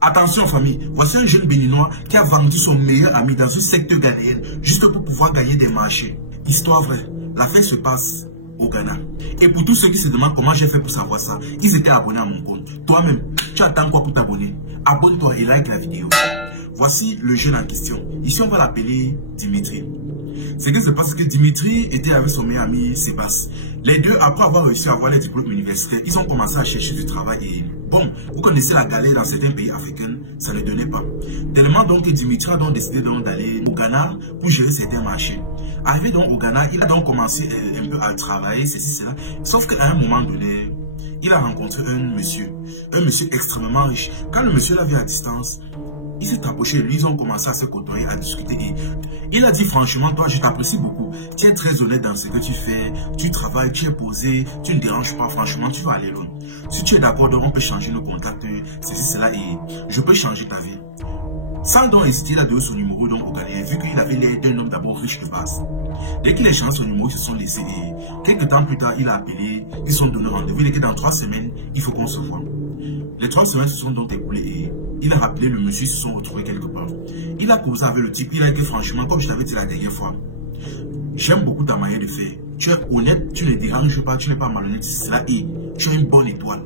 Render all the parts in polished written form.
Attention famille, voici un jeune béninois qui a vendu son meilleur ami dans un secteur ghanéen juste pour pouvoir gagner des marchés. Histoire vraie, l'affaire se passe au Ghana. Et pour tous ceux qui se demandent comment j'ai fait pour savoir ça, ils étaient abonnés à mon compte. Toi-même, tu attends quoi pour t'abonner? Abonne-toi et like la vidéo. Voici le jeune en question. Ici, on va l'appeler Dimitri. Ce qui se passe, c'est que Dimitri était avec son meilleur ami Sébastien. Les deux, après avoir réussi à avoir les diplômes universitaires, ils ont commencé à chercher du travail et bon, vous connaissez la galère dans certains pays africains, ça ne donnait pas. Tellement donc que Dimitri a donc décidé d'aller au Ghana pour gérer certains marchés. Arrivé donc au Ghana, il a donc commencé un peu à travailler, ceci, cela. Sauf qu'à un moment donné, il a rencontré un monsieur extrêmement riche. Quand le monsieur l'a vu à distance, il s'est approché de lui, ils ont commencé à se côtoyer, à discuter. Et il a dit franchement, toi, je t'apprécie beaucoup. Tu es très honnête dans ce que tu fais. Tu travailles, tu es posé, tu ne déranges pas. Franchement, tu vas aller loin. Si tu es d'accord, on peut changer nos contacts, ceci, cela, et je peux changer ta vie. Sans donc hésiter, il a donné son numéro donc au Ghanéen, vu qu'il avait l'air d'un homme d'abord riche de base. Dès qu'il a changé son numéro, ils se sont laissés. Et quelques temps plus tard, il a appelé, ils se sont donné rendez-vous. Il dit que dans 3 semaines, il faut qu'on se voit. Les 3 semaines se sont donc écoulées et il a rappelé le monsieur, ils se sont retrouvés quelque part. Il a causé avec le type, il a dit franchement, comme je t'avais dit la dernière fois, j'aime beaucoup ta manière de faire. Tu es honnête, tu ne déranges pas, tu n'es pas malhonnête, c'est cela et tu as une bonne étoile.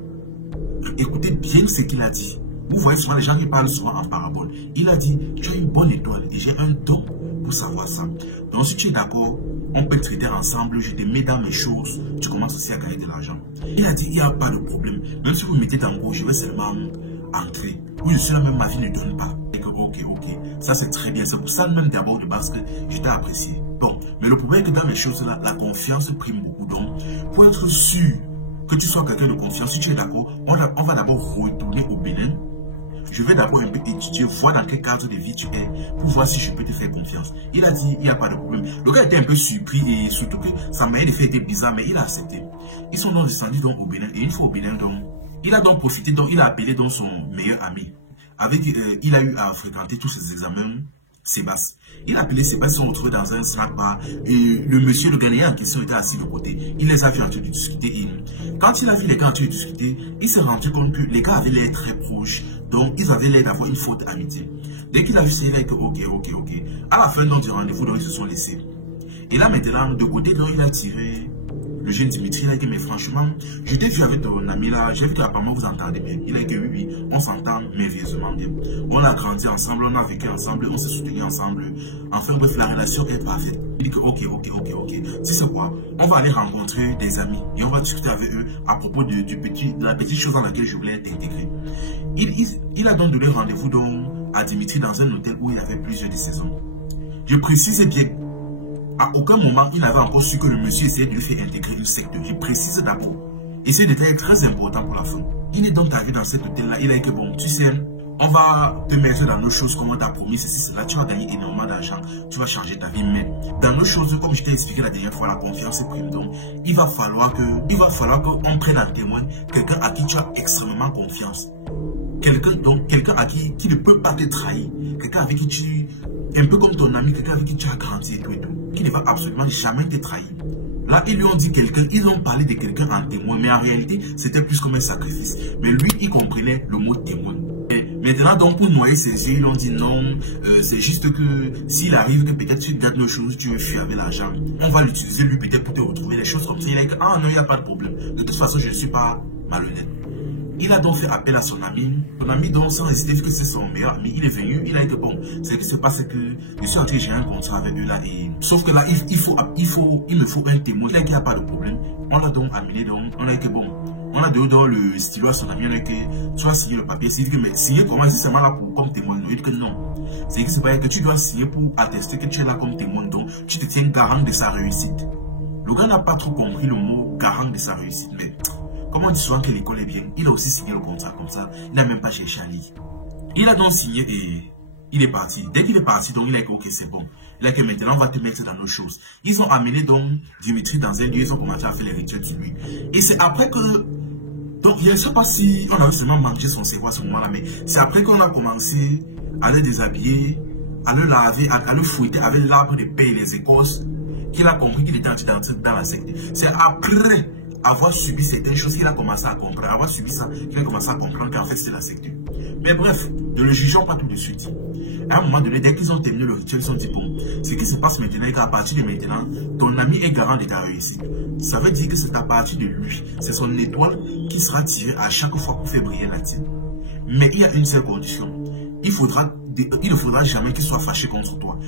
Écoutez bien ce qu'il a dit. Vous voyez souvent les gens qui parlent souvent en parabole. Il a dit, tu as une bonne étoile et j'ai un don pour savoir ça. Donc si tu es d'accord, on peut traiter ensemble, je te mets dans mes choses, tu commences aussi à gagner de l'argent. Il a dit, il n'y a pas de problème. Même si vous me mettez dans le gros, je vais seulement entrer. Où je suis là, même ma vie ne donne pas. Et que, ok, ça c'est très bien. C'est pour ça même d'abord de base que je t'ai apprécié. Bon, mais le problème est que dans les choses là, la confiance prime beaucoup. Donc, pour être sûr que tu sois quelqu'un de confiance, si tu es d'accord, on va d'abord retourner au Bénin. Je vais d'abord un peu étudier, voir dans quel cadre de vie tu es, pour voir si je peux te faire confiance. Il a dit, il n'y a pas de problème. Le gars était un peu surpris et surtout que sa manière de faire était bizarre, mais il a accepté. Ils sont donc descendus donc au Bénin et une fois au Bénin, donc, il a donc profité, donc il a appelé donc son meilleur ami. Avec, il a eu à fréquenter tous ses examens, Sébastien. Il a appelé Sébastien, ils sont retrouvés dans un snack bar et le monsieur, le Ghanéen en question était assis de côté. Il les a vus en train de discuter et quand il a vu les gars en train de discuter, il s'est rendu compte que les gars avaient l'air très proches, donc ils avaient l'air d'avoir une forte amitié. Dès qu'il a vu ça, il a dit ok. À la fin donc, du rendez-vous, donc, ils se sont laissés. Et là maintenant, de côté, donc, il a tiré le jeune Dimitri, il a dit, mais franchement, je t'ai vu avec ton ami là, j'ai vu qu'apparemment vous entendez bien. Il a dit que oui, on s'entend merveilleusement bien. On a grandi ensemble, on a vécu ensemble, on s'est soutenu ensemble. Enfin bref, la relation est parfaite. Il dit que ok. Tu sais quoi, on va aller rencontrer des amis et on va discuter avec eux à propos de la petite chose dans laquelle je voulais t'intégrer. Il a donc donné rendez-vous à Dimitri dans un hôtel où il avait plusieurs de ses hommes. Je précise bien. À aucun moment, il n'avait encore su que le monsieur essayait de lui faire intégrer une secte. Je précise d'abord. Et ce détail est très important pour la fin. Il est donc arrivé dans cet hôtel-là. Il a dit que bon, tu sais, on va te mettre dans nos choses comme on t'a promis, ceci, cela. Tu vas gagner énormément d'argent. Tu vas changer ta vie. Mais dans nos choses, comme je t'ai expliqué la dernière fois, la confiance est prime. Donc, il va falloir qu'on prenne en témoin quelqu'un à qui tu as extrêmement confiance. Quelqu'un à qui ne peut pas te trahir. Quelqu'un avec qui tu... Un peu comme ton ami, quelqu'un avec qui tu as grandi et tout. Qui ne va absolument jamais te trahir. Là, ils lui ont dit quelqu'un, ils ont parlé de quelqu'un en témoin, mais en réalité, c'était plus comme un sacrifice. Mais lui, il comprenait le mot témoin. Et maintenant, donc, pour noyer ses yeux, ils ont dit non, c'est juste que s'il arrive que peut-être tu gardes nos choses, tu veux fuir avec l'argent, on va l'utiliser lui peut-être pour te retrouver des choses comme ça. Il a dit, ah non, il n'y a pas de problème. De toute façon, je ne suis pas malhonnête. Il a donc fait appel à son ami. Son ami, donc, sans hésiter, vu que c'est son meilleur ami, il est venu. Il a dit, bon, ce qui se passe, c'est que je suis en train de gérer un contrat avec eux là. Et... Sauf que là, il me faut un témoin. Il a dit qu'il n'y a pas de problème. On l'a donc amené, donc, on a dit que bon, on a donné dans le stylo à son ami. On a dit que tu vas signer le papier. Il dit que, mais signer comment? C'est seulement là pour, comme témoin. Il dit que non. C'est que c'est pas que tu dois signer pour attester que tu es là comme témoin. Donc, tu te tiens garant de sa réussite. Le gars n'a pas trop compris le mot garant de sa réussite, mais. Comme on dit souvent que l'école est bien, il a aussi signé le contrat comme ça. Il n'a même pas cherché à lire. Il a donc signé et il est parti. Dès qu'il est parti, donc il a dit ok, c'est bon. Il a dit que maintenant on va te mettre dans nos choses. Ils ont amené donc Dimitri dans un lieu, ils ont commencé à faire les rituels sur lui. Et c'est après que... Donc je ne sais pas si on a seulement mangé son cerveau à ce moment-là, mais c'est après qu'on a commencé à le déshabiller, à le laver, à le fouetter avec l'arbre de paix et les écorces, qu'il a compris qu'il était en train d'entrer dans la secte. C'est après avoir subi certaines choses qu'il a commencé à comprendre. Avoir subi ça, qu'il a commencé à comprendre qu'en fait c'est la secte. Mais bref, ne le jugeons pas tout de suite. À un moment donné, dès qu'ils ont terminé le rituel, ils se sont dit, bon, ce qui se passe maintenant, et qu'à partir de maintenant, ton ami est garant de ta réussite. Ça veut dire que c'est à partir de lui, c'est son étoile qui sera tirée à chaque fois pour faire briller la tienne. Mais il y a une seule condition. Il ne faudra jamais qu'il soit fâché contre toi.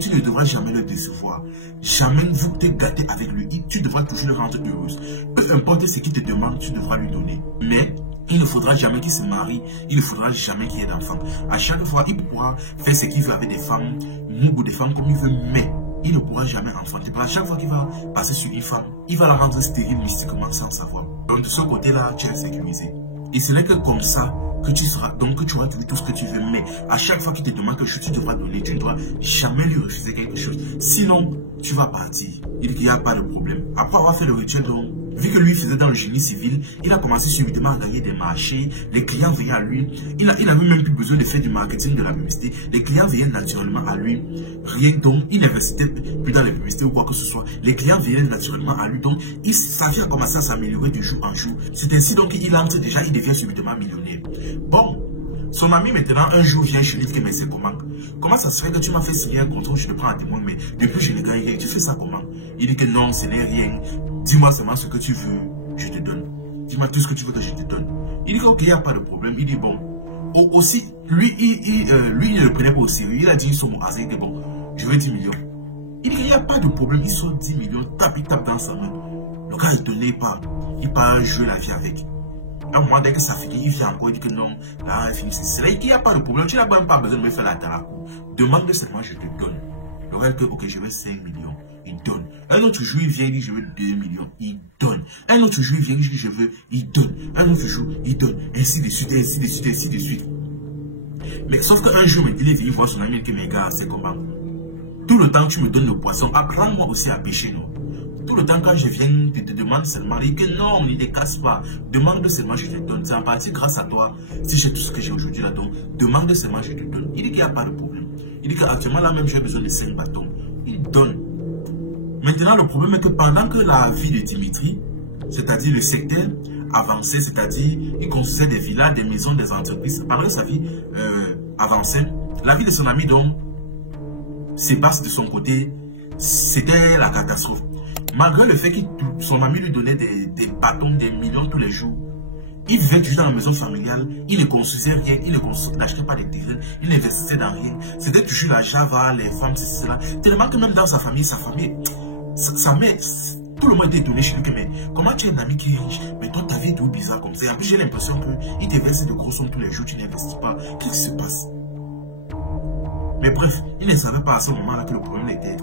Tu ne devras jamais le décevoir. Jamais vous te gâter avec lui. Tu devras toujours le rendre heureuse. Peu importe ce qu'il te demande, tu devras lui donner. Mais il ne faudra jamais qu'il se marie. Il ne faudra jamais qu'il y ait d'enfants. À chaque fois, il pourra faire ce qu'il veut avec des femmes, ou des femmes comme il veut, mais il ne pourra jamais enfanter. À chaque fois qu'il va passer sur une femme, il va la rendre stérile mystiquement sans savoir. Donc de ce côté-là, tu es sécurisé. Et ce n'est que comme ça que tu seras, donc que tu auras tout ce que tu veux. Mais à chaque fois qu'il te demande quelque chose, tu devras donner. Tu ne dois jamais lui refuser quelque chose. Sinon, tu vas partir. Il dit qu'il n'y a pas de problème. Après avoir fait le rituel, donc, vu que lui faisait dans le génie civil, il a commencé subitement à gagner des marchés. Les clients venaient à lui. Il n'avait même plus besoin de faire du marketing, de la publicité. Les clients venaient naturellement à lui. Rien donc, il n'investait plus dans les publicités ou quoi que ce soit. Les clients venaient naturellement à lui. Donc, sa vie a commencé à s'améliorer de jour en jour. C'est ainsi donc qu'il entre déjà, il devient subitement millionnaire. Bon, son ami maintenant un jour vient chez lui et dit mais c'est comment ça se fait que tu m'as fait signer un contrat, je te prends à témoin, mais depuis je ne gagne rien, tu fais ça comment? Il dit que non, ce n'est rien, dis-moi seulement ce que tu veux, je te donne. Dis-moi tout ce que tu veux que je te donne. Il dit ok, il n'y a pas de problème. Il dit bon, aussi, lui il ne le prenait pas au sérieux, il a dit son mot, il dit bon, je veux 10 millions. Il dit qu'il n'y a pas de problème, il sort 10 millions, il tape dans sa main. Le gars il donnait pas, il part jouer la vie avec. À un moment, dès que ça finit, il vient encore, il dit que non, là, il finit, c'est là, il n'y a pas de problème, tu n'as même pas besoin de me faire la tarakou. Demande seulement, je te donne. Le gars dit que, ok, je veux 5 millions, il donne. Un autre jour, il vient, il dit, je veux 2 millions, il donne. Un autre jour, il vient, il dit, je veux, il donne. Un autre jour, il donne. Ainsi de suite, ainsi de suite, ainsi de suite. Mais sauf qu'un jour, il est venu voir son ami, il dit que, mes gars, c'est comment? Tout le temps que tu me donnes le poisson, apprends-moi aussi à pêcher, non? Tout le temps quand je viens, je te demande seulement, il dit que non, il ne casse pas. Demande seulement, je te donne. C'est en partie grâce à toi. Si j'ai tout ce que j'ai aujourd'hui là, donc, demande seulement, je te donne. Il dit qu'il n'y a pas de problème. Il dit qu'actuellement là même, j'ai besoin de 5 bâtons. Il donne. Maintenant, le problème est que pendant que la vie de Dimitri, c'est-à-dire le secteur, avançait, c'est-à-dire, il construisait des villas, des maisons, des entreprises. Pendant que sa vie avançait, la vie de son ami, donc, Sébastien de son côté, c'était la catastrophe. Malgré le fait que son ami lui donnait des bâtons, des millions tous les jours, il vivait toujours dans la maison familiale, il ne construisait rien, il n'achetait pas de terrain, il n'investissait dans rien. C'était toujours la java, les femmes, c'est cela. Tellement que même dans sa famille, sa mère, tout le monde était étonné chez lui que, mais comment tu es un ami qui est riche, mais toi ta vie est tout bizarre comme ça. Et en plus j'ai l'impression qu'il te verse de gros sommes tous les jours, tu n'investis pas. Qu'est-ce qui se passe? Mais bref, il ne savait pas à ce moment-là que le problème était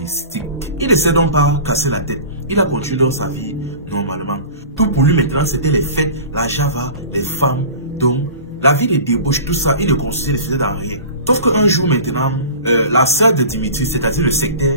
mystique. Il essaie donc pas casser la tête. Il a continué dans sa vie normalement. Tout pour lui maintenant, c'était les fêtes, la java, les femmes, donc la vie des débauches, tout ça, il ne considérait dans rien. Sauf qu'un jour maintenant, la sœur de Dimitri, c'est-à-dire le secteur,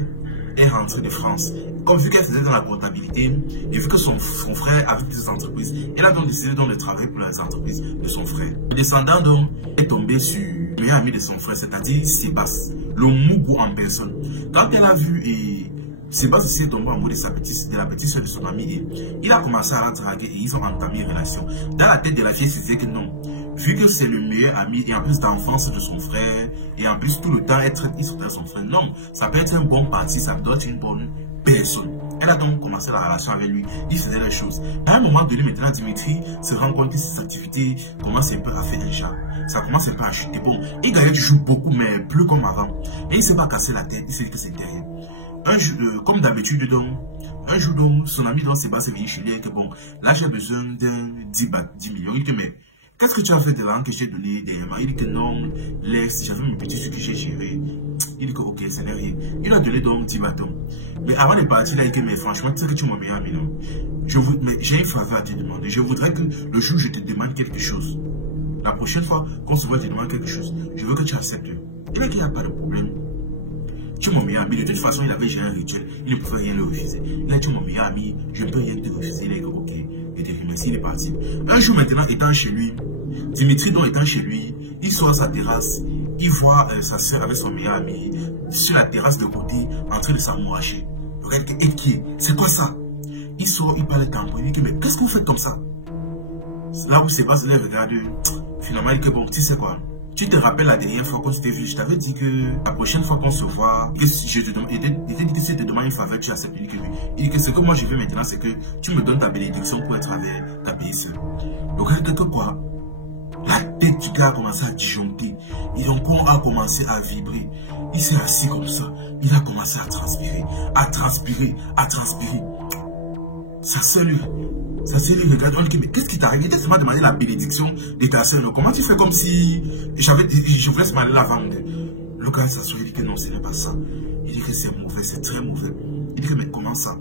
est rentrée de France. Comme vu qu'elle faisait dans la comptabilité, et vu que son frère avait des entreprises, elle a donc décidé de travailler pour les entreprises de son frère. Le descendant donc est tombé sur le meilleur ami de son frère, c'est-à-dire Sébastien, le Mougou en personne. Quand elle a vu, et Sébastien est tombé en mode de la petite soeur de son ami, et il a commencé à la draguer et ils ont entamé une relation. Dans la tête de la fille, c'est que non. Vu que c'est le meilleur ami et en plus d'enfance de son frère, et en plus tout le temps être à son frère, non, ça peut être un bon parti, ça doit être une bonne personne. Elle a donc commencé la relation avec lui, il faisait les choses. À un moment donné, maintenant, Dimitri se rend compte que ses activités commencent un peu à faire un chat. Ça commence un peu à chuter. Bon, il gagnait toujours beaucoup, mais plus comme avant. Et il ne s'est pas cassé la tête, il sait que c'était rien. Un jour, comme d'habitude, donc, un jour, donc, son ami donc Sébastien est venu chez lui et que bon, là j'ai besoin d'un 10 millions. Il dit mais qu'est-ce que tu as fait de l'argent que j'ai donné dernièrement? Il dit que non, laisse, j'avais mes petits trucs que j'ai géré. Il dit que ok, c'est rien. Il a donné donc 10 bâtons. Mais avant de partir, il a dit que mais franchement, tu sais que tu m'as mis un million. Mais j'ai une faveur à te demander. Je voudrais que le jour où je te demande quelque chose, la prochaine fois qu'on se voit, je te demande quelque chose, je veux que tu acceptes. Il a dit qu'il n'y a pas de problème. Tu es mon meilleur ami. De toute façon, il avait géré un rituel. Il ne pouvait rien le refuser. Il a dit, tu es mon meilleur ami. Je ne peux rien te refuser. Il a dit, ok. Il te remercie. Il est parti. Un jour maintenant, étant chez lui, Dimitri, donc étant chez lui, il sort à sa terrasse. Il voit sa soeur avec son meilleur ami sur la terrasse de côté, en train de s'amouracher. Regarde, c'est quoi ça? Il sort, il parle tampon. Il dit, mais qu'est-ce que vous faites comme ça? Là où Sébastien regarde, finalement, il dit que bon, tu sais quoi, tu te rappelles la dernière fois qu'on s'était vu, je t'avais dit que la prochaine fois qu'on se voit, il était dit que si je te demande une faveur, tu acceptes. Il dit que ce que moi je veux maintenant, c'est que tu me donnes ta bénédiction pour être avec ta belle-sœur. Donc, il dit que quoi, la tête du gars a commencé à disjoncter. Et son corps a commencé à vibrer. Il s'est assis comme ça. Il a commencé à transpirer. Sa sœur lui regarde. On dit, mais qu'est-ce qui t'arrive? Tu m'as demandé la bénédiction de ta sœur. Comment tu fais comme si je voulais se marier la vendre? Le gars s'assoit. Il dit que non, ce n'est pas ça. Il dit que c'est mauvais, c'est très mauvais. Il dit que mais comment ça?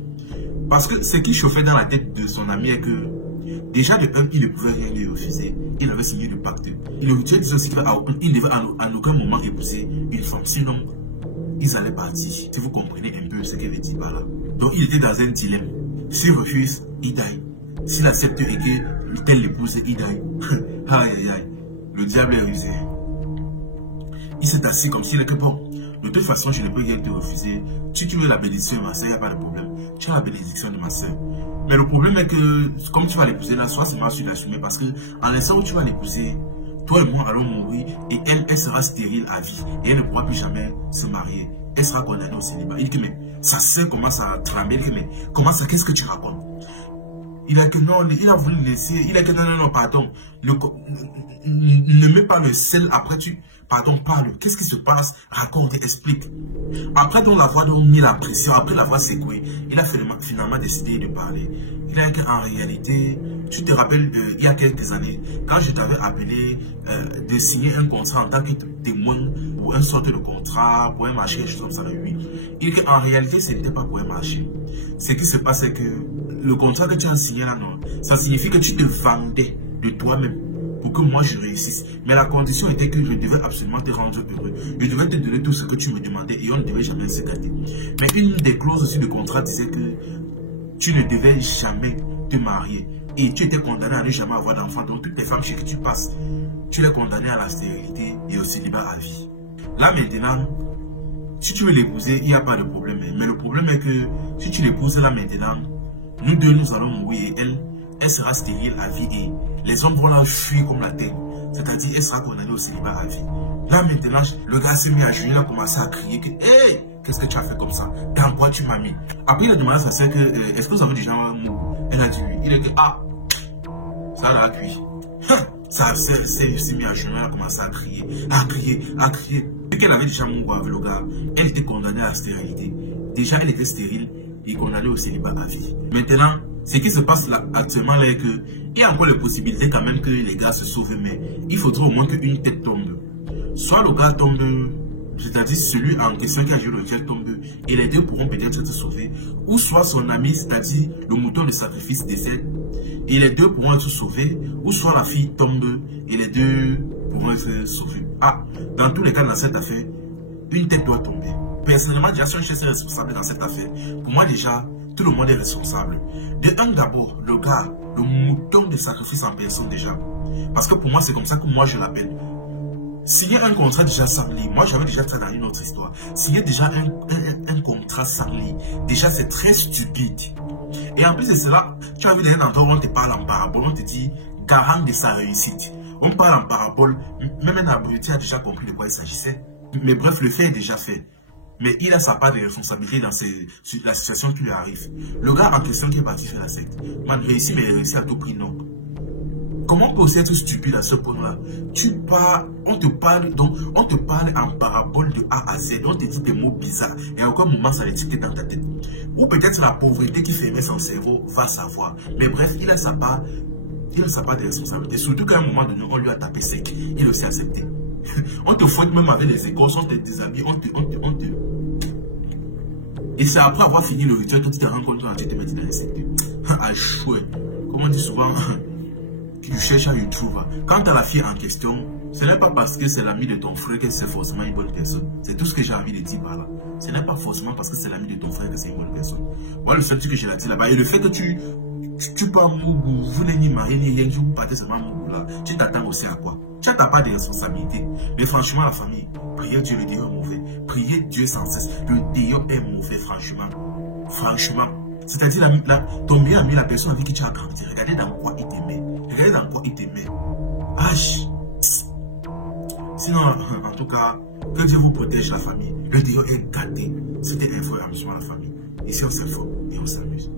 Parce que ce qui chauffait dans la tête de son ami est que déjà de un, il ne pouvait rien lui refuser. Il avait signé le pacte. Le rituel disait aussi qu'il ne devait à aucun moment épouser une femme. Sinon, ils allaient partir. Si vous comprenez un peu ce qu'elle veut dire par là. Donc, il était dans un dilemme. S'il refuse, il die. S'il accepte et que telle l'épouse, il die. Aïe, aïe, aïe. Le diable est rusé. Il s'est assis comme s'il est que bon. De toute façon, je ne peux rien te refuser. Si tu veux la bénédiction de ma soeur, il n'y a pas de problème. Tu as la bénédiction de ma soeur. Mais le problème est que, comme tu vas l'épouser là, soit c'est moi qui l'assumer. Parce que, en l'instant où tu vas l'épouser, toi et moi allons mourir. Et elle sera stérile à vie. Et elle ne pourra plus jamais se marier. Elle sera condamnée au célibat. Il dit que, mais sa soeur commence à trembler. Il dit que, mais comment ça, qu'est-ce que tu racontes? Il a que non, il a voulu laisser. Il a que non, pardon. Ne mets pas le sel après tu. Pardon, parle. Qu'est-ce qui se passe? Raconte, explique. Après donc l'avoir mis la pression, après l'avoir secoué, il a finalement décidé de parler. Il a dit qu'en réalité, tu te rappelles il y a quelques années, quand je t'avais appelé de signer un contrat en tant que témoin ou une sorte de contrat pour un marché, quelque chose comme ça, oui. Il dit qu'en réalité, ce n'était pas pour un marché. Ce qui se passe, c'est que le contrat que tu as signé là, non, ça signifie que tu te vendais de toi-même pour que moi je réussisse. Mais la condition était que je devais absolument te rendre heureux. Je devais te donner tout ce que tu me demandais et on ne devait jamais se gâter. Mais une des clauses aussi du contrat disait que tu ne devais jamais te marier. Et tu étais condamné à ne jamais avoir d'enfant. Donc toutes les femmes chez qui tu passes, tu les condamnées à la stérilité et au célibat à vie. Là maintenant, si tu veux l'épouser, il n'y a pas de problème. Mais le problème est que si tu l'épouses là maintenant, nous deux nous allons mourir et elle sera stérile à vie et les hommes vont la fuir comme la terre. C'est-à-dire, elle sera condamnée au célibat à vie. Là, maintenant, le gars s'est mis à jouer, il a commencé à crier que, hey, qu'est-ce que tu as fait comme ça? Dans quoi tu m'as mis? Après, il a demandé à sa sœur que, est-ce que vous avez déjà un mot? Elle a dit oui. Il a dit, ah, ça l'a cuit. Sa sœur s'est mis à jouer, elle a commencé à crier. Dès qu'elle avait déjà un mot avec le gars, elle était condamnée à la stérilité. Déjà, elle était stérile et condamnée au célibat à vie. Maintenant, ce qui se passe là, actuellement, là, est que il y a encore les possibilités quand même que les gars se sauvent, mais il faudrait au moins qu'une tête tombe. Soit le gars tombe, c'est-à-dire celui en question qui a joué le rituel tombe, et les deux pourront peut-être être sauvés, ou soit son ami, c'est-à-dire le mouton de sacrifice décède, et les deux pourront être sauvés, ou soit la fille tombe, et les deux pourront être sauvés. Ah, dans tous les cas, dans cette affaire, une tête doit tomber. Personnellement, déjà, si je suis responsable dans cette affaire, pour moi déjà, tout le monde est responsable. De un, d'abord, le gars, le mouton de sacrifice en personne déjà. Parce que pour moi, c'est comme ça que moi je l'appelle. Signer un contrat déjà sans lit. Moi, j'avais déjà ça dans une autre histoire. Signer déjà un contrat sans lit. Déjà, c'est très stupide. Et en plus de cela, tu as vu des endroits où on te parle en parabole. On te dit garant de sa réussite. On parle en parabole. Même un abruti a déjà compris de quoi il s'agissait. Mais bref, le fait est déjà fait. Mais il a sa part de responsabilité dans la situation qui lui arrive. Le gars en question qui est parti faire la secte, man, réussi, mais réussi à tout prix, non. Comment on peut aussi être stupide à ce point-là? On te parle en parabole de A à Z, on te dit des mots bizarres, et à aucun moment ça l'étiquette dans ta tête. Ou peut-être la pauvreté qui fermait son cerveau va savoir. Mais bref, il a sa part de responsabilité. Surtout qu'à un moment donné, on lui a tapé sec. Il a aussi accepté. On te fouette même avec les écosses, on te déshabille, on te... Et c'est après avoir fini le rituel que tu te rends compte que tu te mets dans les sectes. Ah chouette. Comme on dit souvent, tu cherches à y trouver. Quant à la fille en question, ce n'est pas parce que c'est l'ami de ton frère que c'est forcément une bonne personne. C'est tout ce que j'ai envie de dire par là. Ce n'est pas forcément parce que c'est l'ami de ton frère que c'est une bonne personne. Moi, le seul truc que j'ai dit là-bas, et le fait que tu pars Mougou, vous n'êtes ni marié ni rien, vous partez seulement Mougou là, tu t'attends aussi à quoi? Tu n'as pas de responsabilité. Mais franchement, la famille, prier Dieu, le Dieu est mauvais. Prier Dieu sans cesse. Le Dieu est mauvais, franchement. Franchement. C'est-à-dire, ton meilleur ami, la personne avec qui tu as grandi, regardez dans quoi il t'aimait. Regardez dans quoi il t'aimait. H. Sinon, en tout cas, que Dieu vous protège la famille. Le Dieu est gâté. C'était un vrai amusement à la famille. Ici, on s'informe et on s'amuse.